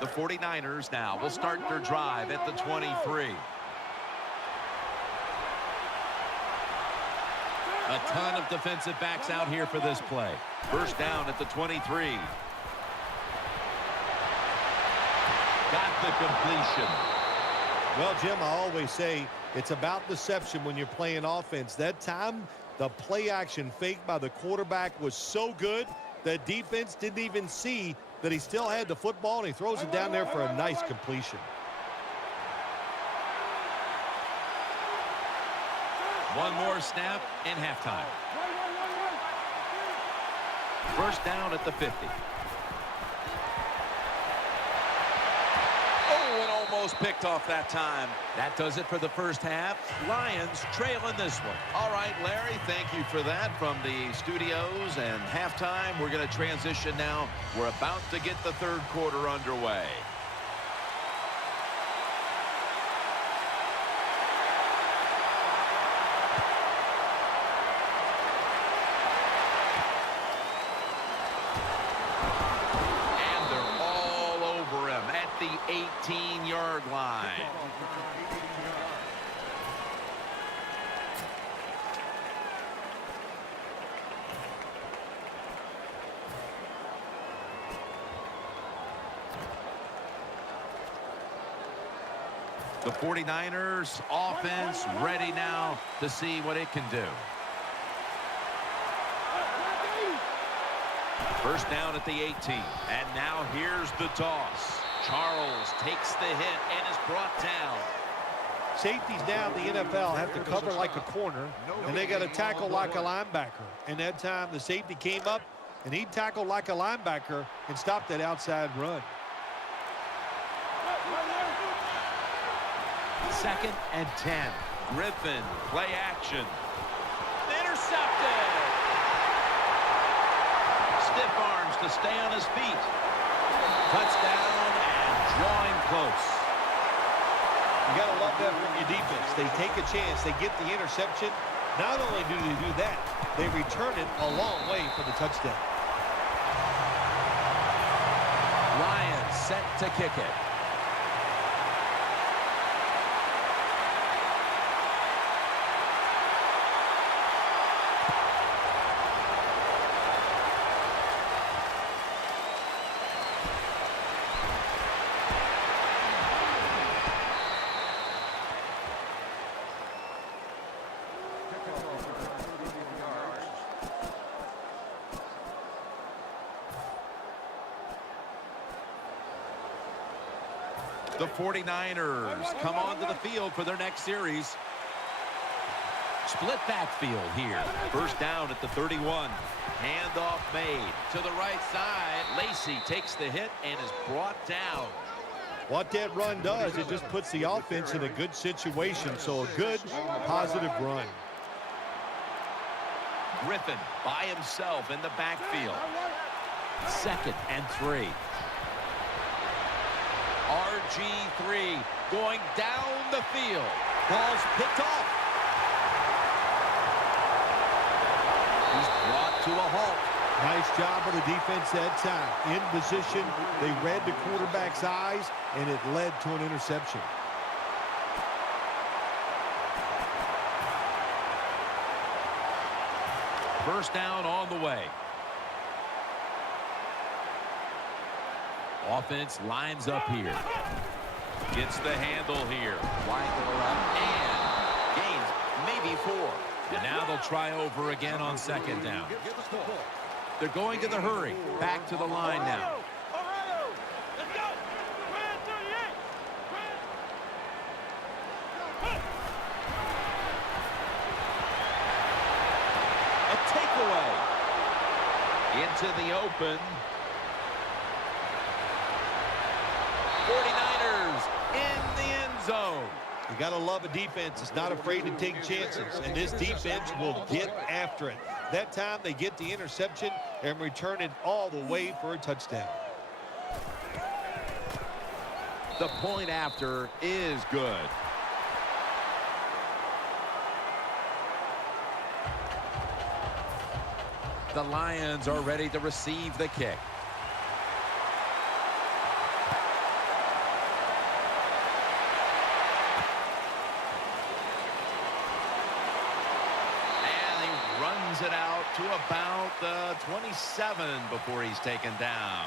The 49ers now will start their drive at the 23. A ton of defensive backs out here for this play. First down at the 23. Got the completion. Well, Jim, I always say it's about deception when you're playing offense. That time, the play action fake by the quarterback was so good that defense didn't even see that he still had the football, and he throws it down there for a nice completion. One more snap and halftime. First down at the 50. Oh, and almost picked off that time. That does it for the first half. Lions trailing this one. All right, Larry, thank you for that from the studios. And halftime, we're going to transition now. We're about to get the third quarter underway. The 18-yard line. The 49ers offense ready now to see what it can do. First down at the 18. And now here's the toss. Charles takes the hit and is brought down. Safeties now in the NFL have to cover like a corner, and they got to tackle like a linebacker. And that time the safety came up, and he tackled like a linebacker and stopped that outside run. Second and 10. Griffin, play action. Intercepted. Stiff arms to stay on his feet. Touchdown. Drawing close. You got to love that from your defense. They take a chance. They get the interception. Not only do they do that, they return it a long way for the touchdown. Lions set to kick it. The 49ers come onto the field for their next series. Split backfield here. First down at the 31. Handoff made to the right side. Lacy takes the hit and is brought down. What that run does, it just puts the offense in a good situation. So a good, positive run. Griffin by himself in the backfield. Second and 3. RG3 going down the field. Ball's picked off. He's brought to a halt. Nice job of the defense that time. In position, they read the quarterback's eyes, and it led to an interception. First down on the way. Offense lines up here. Gets the handle here. Weigler up and gains maybe 4. And now they'll try over again on second down. They're going to the hurry. Back to the line now. A takeaway. Into the open. 49ers in the end zone. You got to love a defense that's not afraid to take chances, and this defense will get after it. That time they get the interception and return it all the way for a touchdown. The point after is good. The Lions are ready to receive the kick. about the 27 before he's taken down.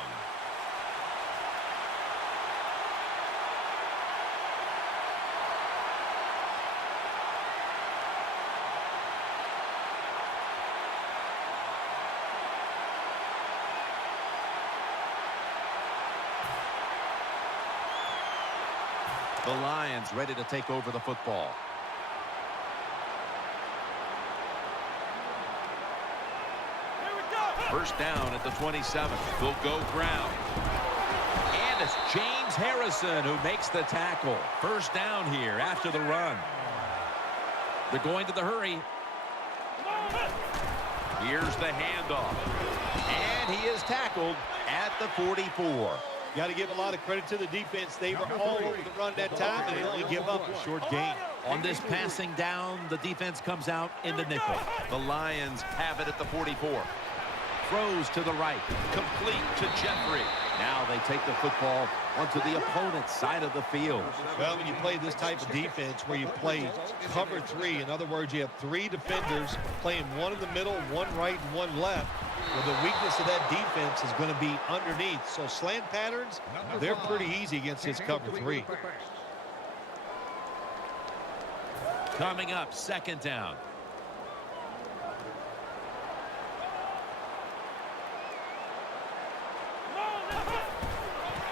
The Lions ready to take over the football. First down at the 27. They'll go ground. And it's James Harrison who makes the tackle. First down here after the run. They're going to the hurry. Here's the handoff. And he is tackled at the 44. Got to give a lot of credit to the defense. They were all over the run that time, and they only give up a short gain. On this passing down, the defense comes out in the nickel. The Lions have it at the 44. Throws to the right. Complete to Jeffrey. Now they take the football onto the opponent's side of the field. Well, when you play this type of defense where you play cover three, in other words, you have three defenders playing one in the middle, one right, and one left. Well, the weakness of that defense is going to be underneath. So slant patterns, they're pretty easy against this cover three. Coming up, second down.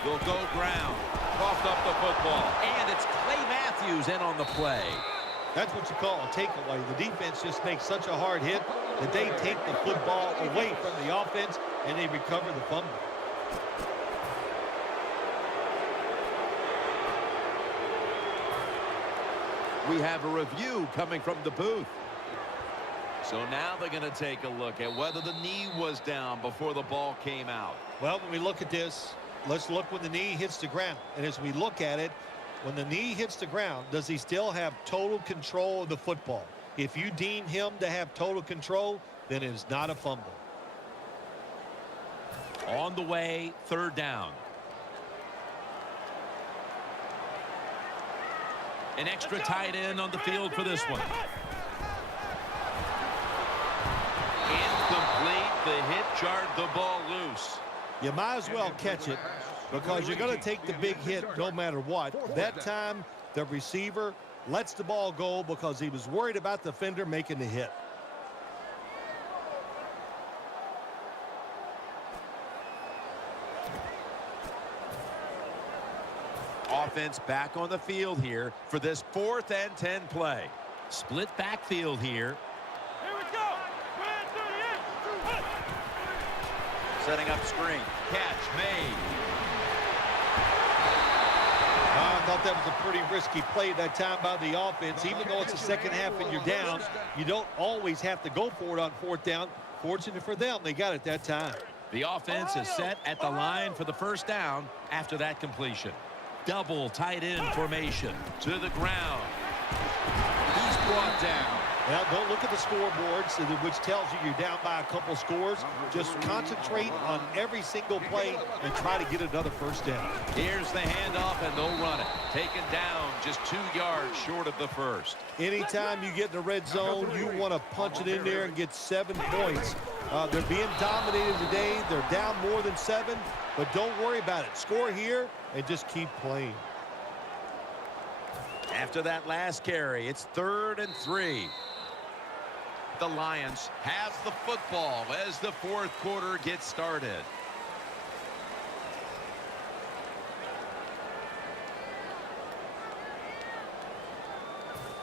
Will go ground. Coughed up the football. And it's Clay Matthews in on the play. That's what you call a takeaway. The defense just makes such a hard hit that they take the football away from the offense and they recover the fumble. We have a review coming from the booth. So now they're going to take a look at whether the knee was down before the ball came out. Well, when we look at this, let's look when the knee hits the ground. And as we look at it, when the knee hits the ground, does he still have total control of the football? If you deem him to have total control, then it is not a fumble. On the way, third down. An extra tight end on the field for this one. Incomplete. The hit jarred the ball loose. You might as well catch it because you're going to take the big hit no matter what. That time, the receiver lets the ball go because he was worried about the defender making the hit. Offense back on the field here for this 4th and 10 play. Split backfield here. Here we go. Setting up screen. Catch made. I thought that was a pretty risky play that time by the offense. Even though it's the second half and you're down, you don't always have to go for it on 4th down. Fortunate for them, they got it that time. The offense is set at the line for the first down after that completion. Double tight end formation to the ground. He's brought down. Well, don't look at the scoreboards, which tells you you're down by a couple scores. Just concentrate on every single play and try to get another first down. Here's the handoff, and they'll run it. Taken down just 2 yards short of the first. Anytime you get in the red zone, you want to punch it in there and get 7 points. They're being dominated today. They're down more than 7, but don't worry about it. Score here and just keep playing. After that last carry, it's 3rd and 3. The Lions have the football as the 4th quarter gets started.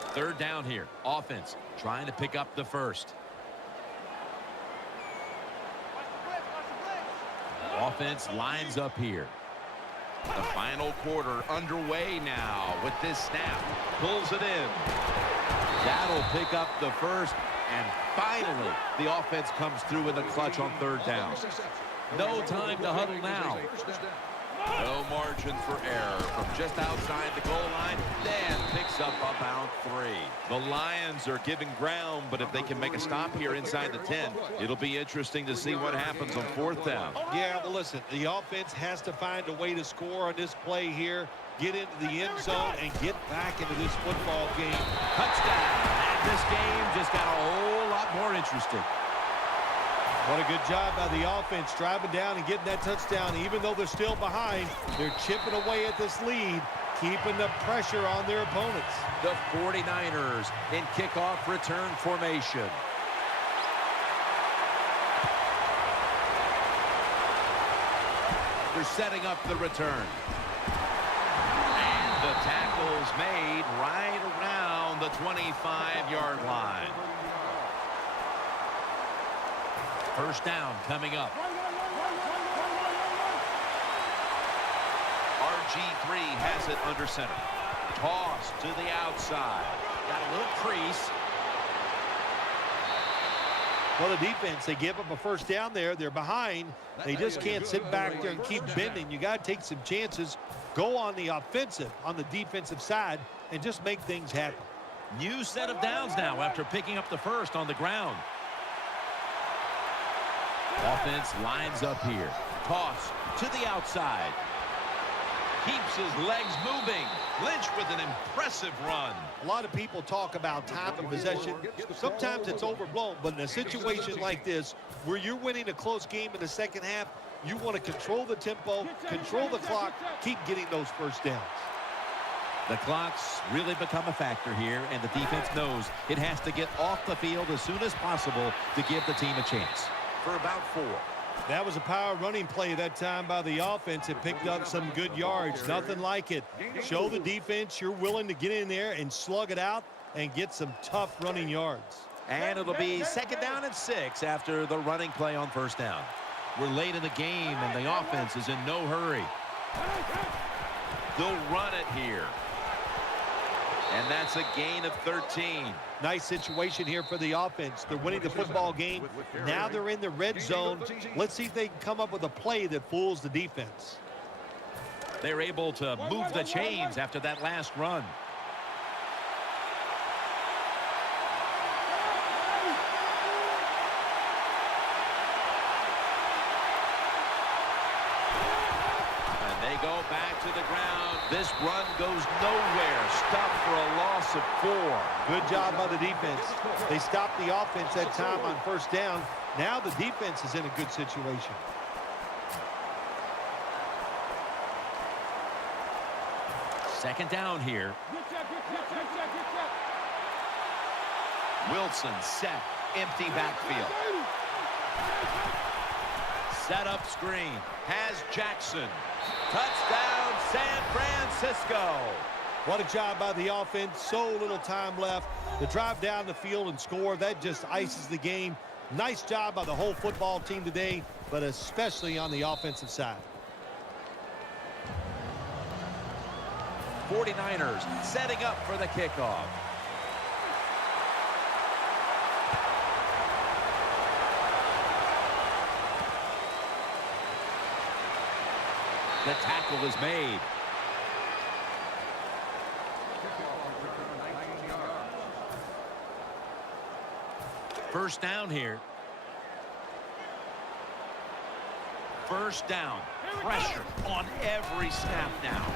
Third down here. Offense trying to pick up the first. Offense lines up here. The final quarter underway now with this snap. Pulls it in. That'll pick up the first. And finally, the offense comes through in the clutch on 3rd down. No time to huddle now. No margin for error from just outside the goal line. Then picks up about 3. The Lions are giving ground, but if they can make a stop here inside the 10, it'll be interesting to see what happens on 4th down. Yeah, well, listen, the offense has to find a way to score on this play here, get into the end zone, and get back into this football game. Touchdown. And this game just got a whole lot more interesting. What a good job by the offense driving down and getting that touchdown. Even though they're still behind, they're chipping away at this lead, keeping the pressure on their opponents. The 49ers in kickoff return formation. They're setting up the return. And the tackle's made right around the 25-yard line. First down coming up. RG3 has it under center. Toss to the outside. Got a little crease. Well, the defense, they give up a first down there. They're behind. They just can't sit back there and keep bending. You got to take some chances. Go on the offensive, on the defensive side, and just make things happen. New set of downs now after picking up the first on the ground. Offense lines up here. Toss to the outside. Keeps his legs moving. Lynch with an impressive run. A lot of people talk about time of possession. Sometimes it's overblown, but in a situation like this, where you're winning a close game in the second half, you want to control the tempo, control the clock, keep getting those first downs. The clock's really become a factor here, and the defense knows it has to get off the field as soon as possible to give the team a chance. For about 4. That was a power running play that time by the offense. It picked up some good yards. Nothing like it. Show the defense you're willing to get in there and slug it out and get some tough running yards. And it'll be second down and 6 after the running play on first down. We're late in the game, and the offense is in no hurry. They'll run it here. And that's a gain of 13. Nice situation here for the offense. They're winning the football game. Now they're in the red zone. Let's see if they can come up with a play that fools the defense. They're able to move the chains after that last run. And they go back to the ground. This run goes nowhere. Stopped for a loss of 4. Good job by the defense. They stopped the offense that time on first down. Now the defense is in a good situation. Second down here. Wilson set. Empty backfield. Set up screen. Has Jackson. Touchdown, San Francisco. What a job by the offense. So little time left to drive down the field and score. That just ices the game. Nice job by the whole football team today, but especially on the offensive side. 49ers setting up for the kickoff. The tackle is made. First down here. First down. Pressure on every snap now.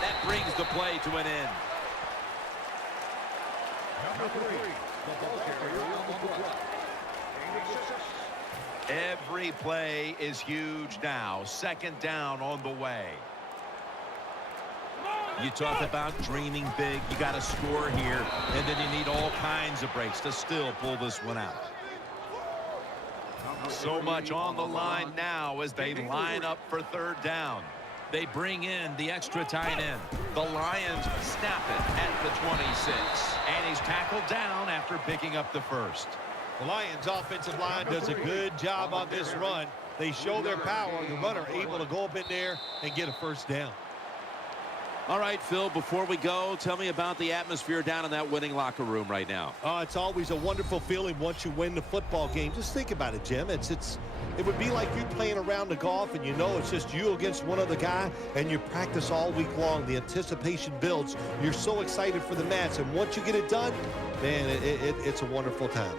That brings the play to an end. Every play is huge now. Second down on the way. You talk about dreaming big. You got to score here, and then you need all kinds of breaks to still pull this one out. So much on the line now as they line up for third down. They bring in the extra tight end. The Lions snap it at the 26. And he's tackled down after picking up the first. The Lions offensive line does a good job on this run. They show their power. The runner able to go up in there and get a first down. All right, Phil, before we go, tell me about the atmosphere down in that winning locker room right now. It's always a wonderful feeling once you win the football game. Just think about it, Jim. It would be like you playing around the golf and you know it's just you against one other guy and you practice all week long. The anticipation builds. You're so excited for the match, and once you get it done, man, it's a wonderful time.